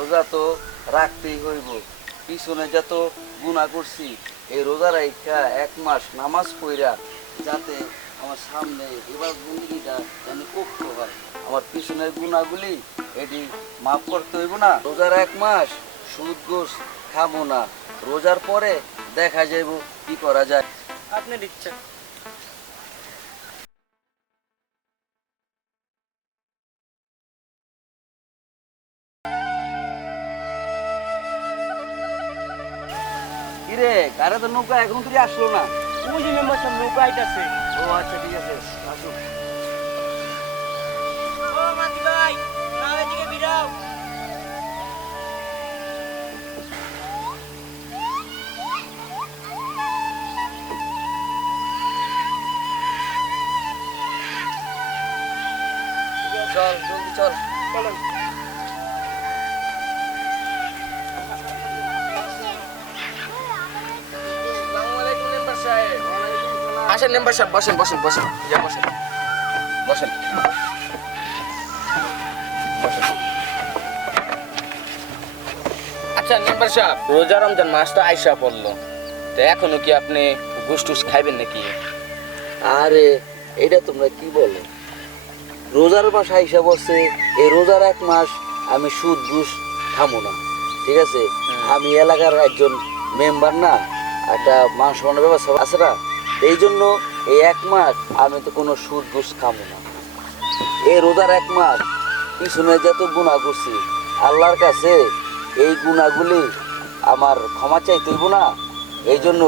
রোজা তো রাখতেই হইব। পিছনে যত গুণা করছি, এই রোজা রাইখা এক মাস নামাজ পইরা যাতে আমার সামনে এবার বন্দিটা যেন করতে হয় আমার পিছনের গুণাগুলি এটি মাফ করতে হইব না। রোজার এক মাস সুদ গোস খাব না। রোজার পরে দেখা যাইব কি করা যায়। আপনার ইচ্ছা। কিরে কারে তো নৌকা এখন তুই আসলো না। ওই যে মেম্বার সাহেব নৌকা আইতাছে। ও আচ্ছা ঠিক আছে ও ভাই এদিকে চল জলদি চল। চলেন বসেন বসেন বসেন যা বসেন। বসেন। বসেন। আচ্ছা মেম্বার সাহেব রোজা রমজান মাস তো আইসা পড়ল। তো এখনও কি আপনি ঘুষ টুস খাইবেন নাকি? আরে এটা তোমরা কি বলো? রোজার মাস আইসা বসে এই রোজার এক মাস আমি সুদ ঘুষ খামো না ঠিক আছে? আমি এলাকার একজন মেম্বার না একটা মান সম্মানের ব্যবস্থা আছে না? এই জন্য এই এক মাস আমি তো কোনো সুদ ঘুষ খামো না। এই রোজার এক মাস পিছনে যত গুণা করছি আল্লাহর কাছে এই গুণাগুলি আমার ক্ষমা চাই হইব না। এই জন্য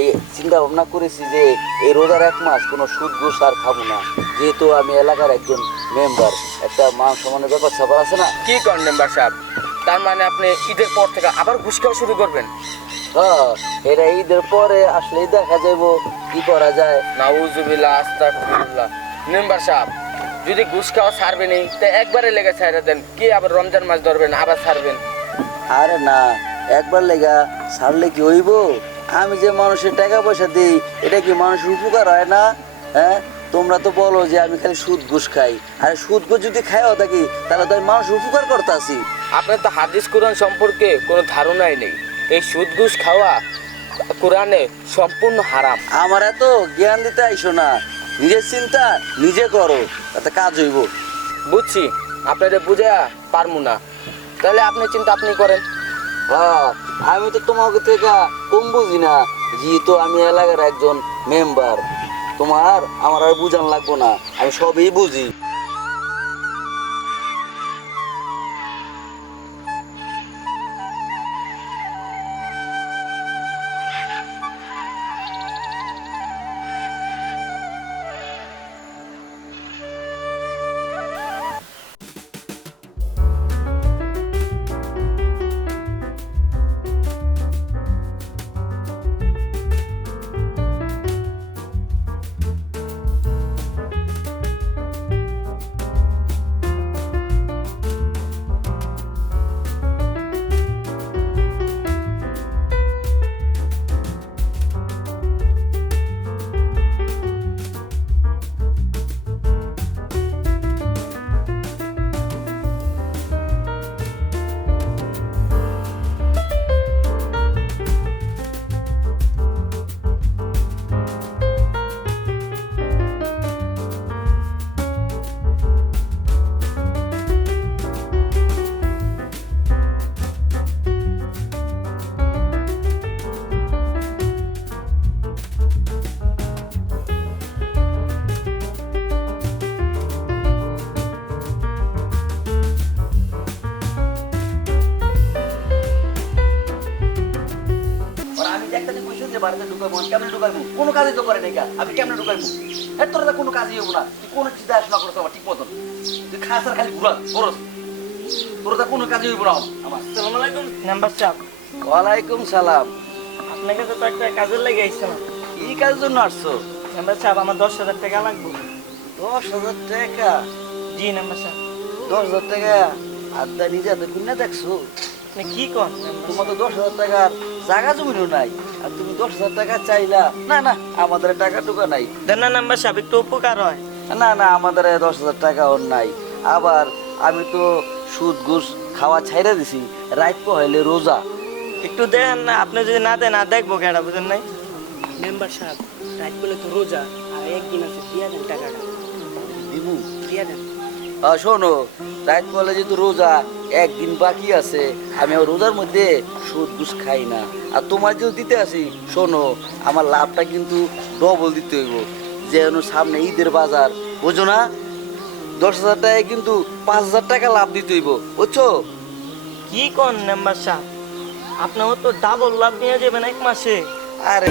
এই চিন্তা ভাবনা করেছি যে এই রোজার এক মাস কোনো সুদ ঘুষ আর খাব না। যেহেতু আমি এলাকার একজন মেম্বার, একটা মান সমানের ব্যাপার স্যাপার আছে না? কি করেন মেম্বার সাহেব? তার মানে আপনি ঈদের পর থেকে আবার ঘুষ খাওয়া শুরু করবেন? হ্যাঁ এটা ঈদের পরে আসলেই দেখা যাইব কি করা যায়। নাউজুবিল্লাহ আস্তাগফিরুল্লাহ। মেম্বার সাহেব যদি ঘুষ খাওয়া ছাড়বেন তা একবারে লেগে ছাড়া দেন কি আবার রমজান মাস ধরবেন আবার ছাড়বেন? আরে না একবার লেগা ছাড়লে কি হইব? আমি যে মানুষের টাকা পয়সা দিই এটা কি মানুষের উপকার হয় না? হ্যাঁ তোমরা তো বলো যে আমি খালি সুদ ঘুষ খাই। আর সুদ ঘুষ যদি খাইও থাকি তাহলে তো আমি মানুষের উপকার করতে আসি আপনার তো হাদিস কোরআন সম্পর্কে কোনো ধারণাই নেই। এই সুদ ঘুষ খাওয়া কোরআনে সম্পূর্ণ হারাম। আমার এত জ্ঞান দিতে আইসো না। নিজের চিন্তা নিজে করো তাতে কাজ হইব। বুঝছি আপনাদের বুঝা পারমু না। তাহলে আপনি চিন্তা আপনি করেন। হ্যাঁ আমি তো তোমাকে থেকে কম বুঝি না। যেহেতু আমি এলাকার একজন মেম্বার তোমার আমার আর বুঝান লাগবো না। আমি সবই বুঝি। কাজই তো করে নাই গা। আমি কেমনে ঢুকাবো হ্যাঁ তোরা কোনো কাজই হব না। তুই কোনো চিন্তা আসনা করছ আমার ঠিক মতন তুই খাস আর খালি ঘুরা করস তোরা কোনো কাজই হইব না আমার। আসসালামু আলাইকুম। মেম্বার সাহেব ওয়ালাইকুম সালাম। আপনার কাছে তো একটা কাজের লেগে আইছিলাম কি কাজের জন্য আসছো? মেম্বার সাহেব আমার দশ হাজার টাকা লাগবে। দশ হাজার টাকা? জি মেম্বার সাহেব দশ হাজার টাকা? আড্ডা নিজে হাতে কিনে দেখছ? কি কন? তোমার তো দশ হাজার টাকার জায়গা জমিও নাই। আর তুমি দশ হাজার টাকা চাইলা। না না আমাদের টাকা টুকা নাই। দেন না মেম্বার সাহেব একটু উপকার হয়। না না আমাদের দশ হাজার টাকা ওর নাই। আবার আমি তো সুদ ঘুষ খাওয়া ছাইরা দিছি রাত পহলে রোজা। একটু দেন না আপনি যদি না দেন আর দেখব কেডা বুঝেন নাই? মেম্বার সাহেব রাত বলে তো রোজা আর একদিন আছে দিয়া দেন টাকাটা। দিমু। দিয়া দেন। শোনো রাত পহলে যেহেতু রোজা একদিন বাকি আছে আমি আমার রোজার মধ্যে সুদ ঘুষ খাই না। আর তোমার যদি দিতে আসি শোনো আমার লাভটা কিন্তু ডবল দিতে হইব। যেন সামনে ঈদের বাজার বোঝো না? দশ হাজার টাকায় কিন্তু পাঁচ হাজার টাকা লাভ দিতে হইব বুঝছ? কি কোন মেম্বার সাহেব? আপনার তো ডাবল লাভ নিয়ে যাবেন এক মাসে। আরে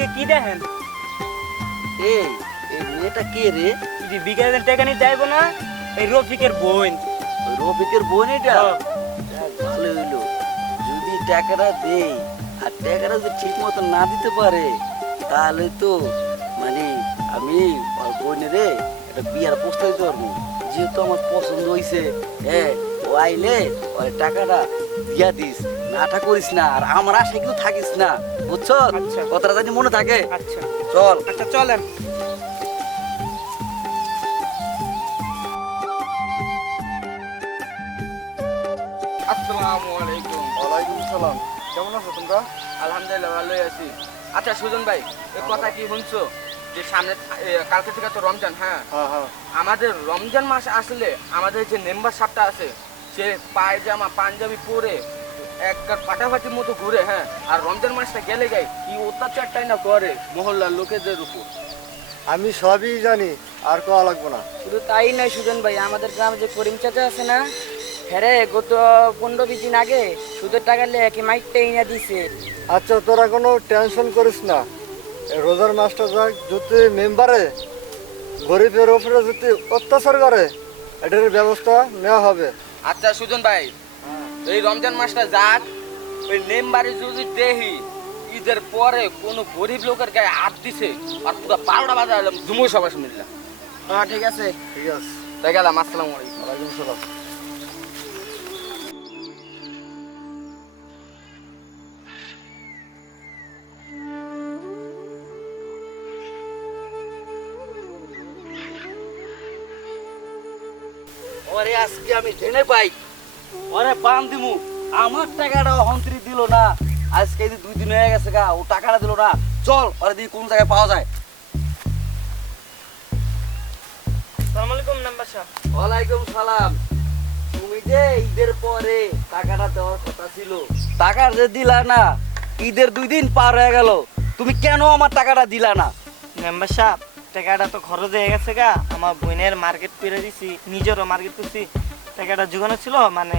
এদিকে কি দেখেন? এই এই মেয়েটা কে রে? যদি টাকা নিয়ে যাইবো না এই রফিকের বোন। রফিকের বোন এটা? হ্যাঁ। হইল। যদি টাকাটা দেই আর টাকাটা যদি ঠিক মতো না দিতে পারে তাহলে তো মানে আমি ওর বোনের একটা বিয়ার প্রস্তাব দিতে পারব। যেহেতু আমার পছন্দ হয়েছে হ্যাঁ ও আইলে ওর টাকাটা দিয়া দিস। নাটা করিস না আর আমার আশায় কিন্তু থাকিস না বুঝছ? আচ্ছা। কথাটা জানি মনে থাকে আচ্ছা। চল। আচ্ছা চলেন। আসসালামু আলাইকুম। ওয়ালাইকুম সালাম। কেমন আছো তোমরা? আলহামদুলিল্লাহ ভালোই আছি। আচ্ছা সুজন ভাই এই কথা কি শুনছো? যে সামনে কালকে থেকে তো রমজান হ্যাঁ? হ্যাঁ হ্যাঁ। আমাদের রমজান মাস আসলে আমাদের যে মেম্বার সাপটা আছে সে পায়জামা পাঞ্জাবি পরে একটা ফাটাফাটির মতো ঘুরে হ্যাঁ আর রমজান মাসটা গেলে গাই কি অত্যাচারটাই না করে মহল্লার লোকেদের উপর। আমি সবই জানি আর কোয়া লাগবো না। শুধু তাই নয় সুজন ভাই আমাদের গ্রামে যে করিম চাচা আছে না হ্যাঁ গত পনেরো বিশ দিন আগে সুদের টাকা লে একই মাইকটা এনে দিছে। আচ্ছা তোরা কোনো টেনশন করিস না। রোজার মাস্টার যাক যদি মেম্বারে গরিবের উপরে যদি অত্যাচার করে এটার ব্যবস্থা নেওয়া হবে। আচ্ছা সুজন ভাই এই রমজান মাসটা যাক ওই মেম্বারে যদি দেহি ঈদের পরে কোনো গরিব লোকের গায়ে হাত দিছে আর পুরো বারোটা বাজা এলাম সবাই মিললাম হ্যাঁ ঠিক আছে। ঠিক আছে। তাই গেলাম আসসালামু আলাইকুম। ওয়ালাইকুম সালাম। ওরে আজকে আমি জেনে পাই। ওরে পান দিমু আমার টাকাটা হন্ত্রী দিল না। আজকে এই দুই দিন হয়ে গেছে গা ও টাকাটা দিল না। চল ওরে দিয়ে কোন জায়গায় পাওয়া যায়। সালাম আলাইকুম মেম্বার সাহেব ওয়ালাইকুম সালাম। তুমি যে ঈদের পরে টাকাটা দেওয়ার কথা ছিল টাকা যে দিলা না ঈদের দুই দিন পার হয়ে গেল। তুমি কেন আমার টাকাটা দিলা না? মেম্বার সাহেব টাকাটা তো খরচ হয়ে গেছে গা। আমার বোনের মার্কেট করে দিছি নিজেরও মার্কেট করছি। টাকাটা জোগানো ছিল মানে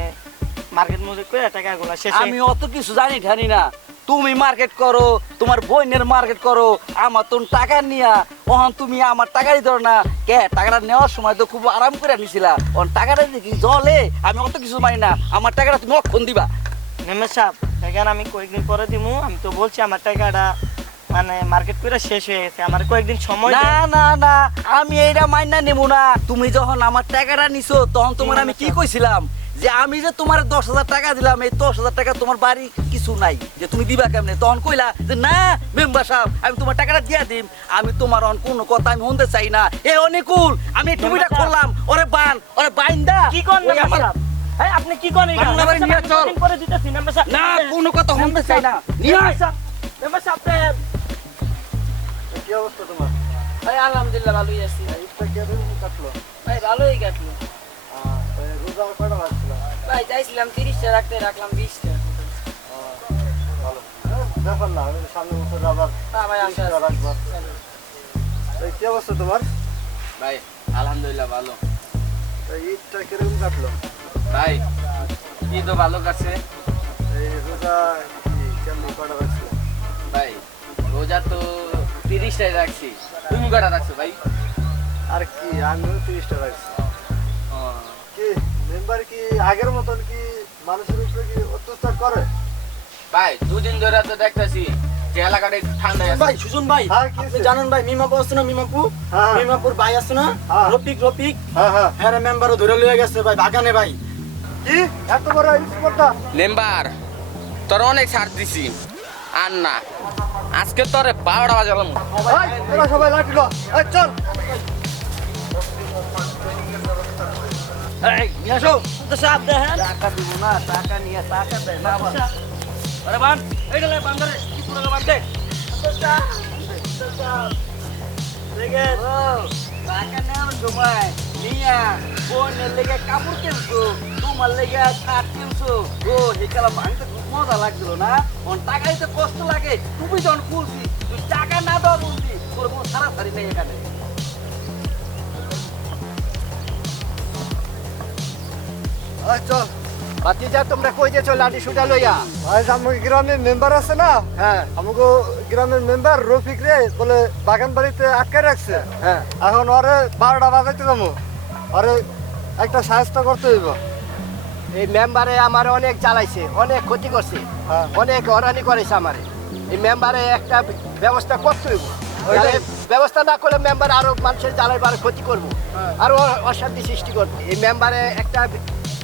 মার্কেট মধ্যে করে টাকাগুলো শেষ আমি অত কিছু জানি ঠানি না। তুমি মার্কেট করো তোমার বোনের মার্কেট করো আমার তো টাকা নিয়া। ওহন তুমি আমার টাকা দিতে না। কে টাকাটা নেওয়ার সময় তো খুব আরাম করে নিছিলা। ওন টাকাটা দেখি জলে আমি অত কিছু মানি না। আমার টাকাটা তুমি অক্ষণ দিবা। মেম্বার সাহেব টাকা আমি কয়েকদিন পরে দিমু। আমি তো বলছি আমার টাকাটা মানে মার্কেট করে শেষ হয়ে গেছে। আমার কয়েকদিন সময় না না না। আমি এইটা মাইনা নেব না। তুমি যখন আমার টাকাটা নিছো তখন তোমার আমি কি কইছিলাম? যে আমি যে তোমার দশ হাজার টাকা দিলাম এই দশ হাজার টাকা তোমার বাড়ি কিছু নাই। যে তুমি দিবা কেমনে? তখন কইলা যে না মেম্বার সাহেব আমি তোমার টাকাটা দিয়া দিম। আমি তোমার অন কোনো কথা আমি শুনতে চাই না। এ অনেকুল আমি টুপিটা করলাম ওরে বান ওরে বাইন্দা। কি এই, আপনি কি সাহেব না কোনো কথা শুনতে চাই না। নিয়ে। সাহেব, মেম্বার সাহেব কি অবস্থা তোমার? ভাই আলহামদুলিল্লাহ ভালোই আছি ঈদটা কীরকম কাটলো? ভাই ভালোই কাটলো। রোজা কয়টা রাখছিল ভাই চাইছিলাম তিরিশটা রাখতে রাখলাম বিশটা। ভালো। হ্যাঁ, ব্যাপার না আমি সামনের বছর আবার হ্যাঁ ভাই রাখব। তো কি অবস্থা তোমার? ভাই আলহামদুলিল্লাহ ভালো। তো ঈদটা কীরকম কাটলো? ভাই তো ভালো কাছে রোজা কি কেমনি কয়টা রাখছিল ভাই রোজা তো তিরিশটাই রাখছি। তুমি কটা রাখছো ভাই? আর কি আমিও তিরিশটা রাখছি। কি মেম্বার কি আগের মতন কি মানুষের উপরে কি অত্যাচার করে? ভাই দুদিন ধরে তো দেখতেছি যে এলাকাটা একটু ঠান্ডা আছে। ভাই সুজন ভাই হ্যাঁ, কি আপনি জানেন ভাই মিমাপু আছে না মিমাপু? হ্যাঁ। মিমাপুর ভাই আছে না? হ্যাঁ। রফিক রফিক। হ্যাঁ মেম্বারও ধরে লয়ে গেছে ভাই বাগানে ভাই। কি? এত বড় নেম্বার তোর অনেক ছাড় দিছি। আর না। আজকে তোরে বারোটা বাজালাম সবাই লাঠি চল। তো। আরে কাপড় কিনছো তোমার লেগে শার্ট কিনছো। ও হেকালা ভাঙতে মজা লাগছিল না? অন টাকা দিতে কষ্ট লাগে তুমি যখন খুলছি তুই টাকা না দাও বলছি তোর কোনো সারা সারি নেই এখানে। চল। তোমরা কই যেছো লাঠি সুটা লইয়া? ভাই আমার গ্রামের মেম্বার আছে না? হ্যাঁ। আমাকে গ্রামের মেম্বার রফিক রে বলে বাগান বাড়িতে আটকে রাখছে। হ্যাঁ। এখন ওরে বারোটা বাজাইতে যাব। ওরে একটা সাহায্য করতে হইব। এই মেম্বারে আমার অনেক চালাইছে অনেক ক্ষতি করছে হ্যাঁ। অনেক হরানি করেছে আমারে। এই মেম্বারে একটা ব্যবস্থা করতে হইব। ব্যবস্থা না করলে মেম্বার আরও মানুষের জ্বালাইবার ক্ষতি করব। হ্যাঁ। আরও অশান্তি সৃষ্টি করবে। এই মেম্বারে একটা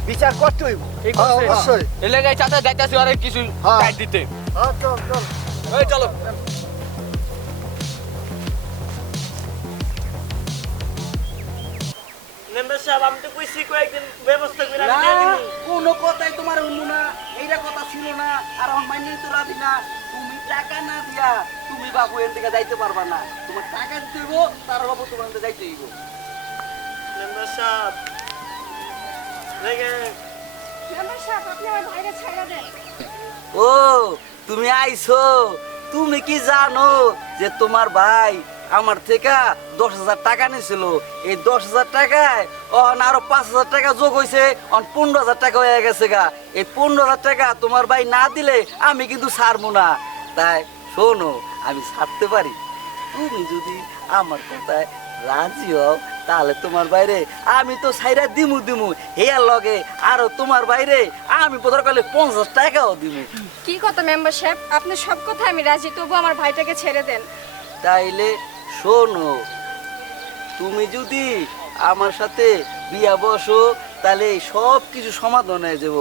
বিচার করতে হইব। ঠিক হ্যাঁ, অবশ্যই। এলাকায় চাচা যাইতেছি অনেক কিছু। দিতে। হ্যাঁ চল। মেম্বার সাহেব আমি তো কইছি কয়েকদিন ব্যবস্থা করে আমি দিয়ে দিবো। কোনো কথাই তোমার না এইটা কথা ছিল না আর আমার মাইনে তো রাজি না। তুমি টাকা না দিয়া তুমি বাবু এর থেকে যাইতে পারবা না। তোমার টাকা দিতে হইব তার বাবু তোমার যাইতে হইব। মেম্বার সাহেব দেখে মেম্বার সাহেব আপনি আমার ভাইরে ছাইড়া দেন। ও তুমি আইছো। তুমি কি জানো যে তোমার ভাই আমার থেকে দশ হাজার টাকা নিয়েছিল এই দশ হাজার টাকায় অন আরও পাঁচ হাজার টাকা যোগ হয়েছে অন পনেরো হাজার টাকা হয়ে গেছে গা। এই পনেরো হাজার টাকা তোমার ভাই না দিলে আমি কিন্তু ছাড়বো না। তাই শোনো আমি ছাড়তে পারি। তুমি যদি আমার কথায় রাজি হও তাহলে তোমার বাইরে আমি তো সাইরা দিমু দিমু। হেয়ার লগে আরও তোমার বাইরে আমি প্রধান করলে পঞ্চাশ টাকাও দিমু। কি কথা মেম্বার সাহেব? আপনি সব কথা আমি রাজি তবু আমার ভাইটাকে ছেড়ে দেন। তাইলে শোনো তুমি যদি আমার সাথে বিয়া বসো তাহলে সব কিছু সমাধান হয়ে যাব।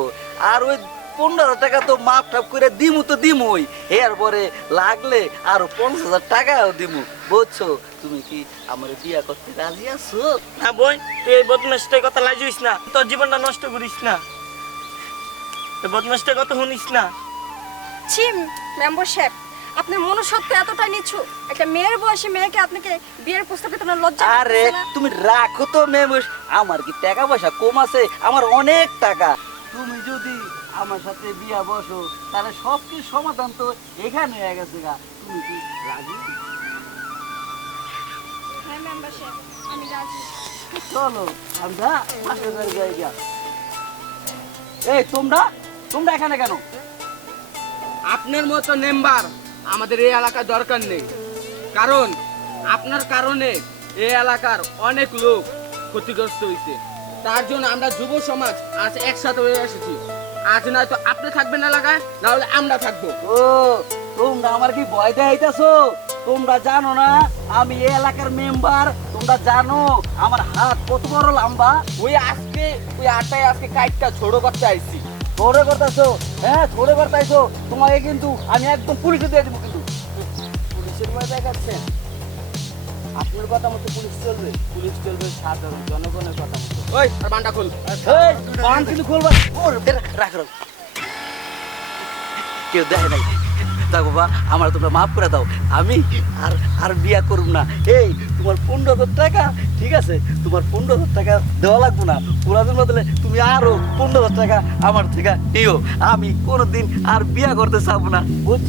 আর ওই পনেরো হাজার টাকা তো মাপ টাপ করে দিমু তো দিমুই। এর পরে লাগলে আরও পঞ্চাশ হাজার টাকাও দিমু। বুঝছ? তুমি কি আমার বিয়া করতে রাজি আছো? না বই তুই এই বদমাসটার কথা লাজিস না। তোর জীবনটা নষ্ট করিস না। এই বদমাসটার কথা শুনিস না। ছি মেম্বার সাহেব আপনার মনুষ্যত্ব এতটা নিচু। একটা মেয়ের বয়সে মেয়েকে আপনাকে বিয়ের প্রস্তাব দিতে আপনার লজ্জা আরে তুমি রাখো তো মেমুস আমার কি টাকা পয়সা কম আছে? আমার অনেক টাকা। তুমি যদি আমার সাথে বিয়া বসো তাহলে সব কিছু সমাধান তো এখানে হয়ে গেছে গা। তুমি কি রাজি? হ্যাঁ চলো আমরা পাশের এই তোমরা? তোমরা এখানে কেন? আপনার মতো মেম্বার আমাদের এই এলাকায় দরকার নেই। কারণ, আপনার কারণে এই এলাকার অনেক লোক ক্ষতিগ্রস্ত হয়েছে তার জন্য আমরা যুব সমাজ আজ একসাথে হয়ে এসেছি। আজ নয়তো আপনি থাকবেন এলাকায় না হলে আমরা থাকব। ও, তোমরা আমার কি ভয় দেখাইতেছো? তোমরা জানো না, আমি এই এলাকার মেম্বার। তোমরা জানো, আমার হাত কত বড় লম্বা। ওই আজকে, ওই আটটায় আজকে কাইটটা ছোট করতে আইছি। ধরে করতেছো? হ্যাঁ ধরে করতেছো। তোমাকে কিন্তু আমি একদম পুলিশে দিয়ে দেবো কিন্তু। পুলিশের মধ্যে দেখাচ্ছেন আপনার কথা মতো পুলিশ চলবে। পুলিশ চলবে সাধারণ জনগণের কথা মতো। ওই আর বান্ডা খোল। এই, বান কিন্তু খুলবা। রাখ রাখ। কেউ দেখে নাই। তা বা আমার তোমরা মাফ করে দাও আমি আর আর বিয়া করব না এই তোমার পনেরো হাজার টাকা ঠিক আছে তোমার পনেরো হাজার টাকা দেওয়া লাগবে না পুরাদিন বদলে তুমি আরও পনেরো হাজার টাকা আমার থেকে নিও আমি কোনোদিন আর বিয়া করতে চাবো না বুঝছ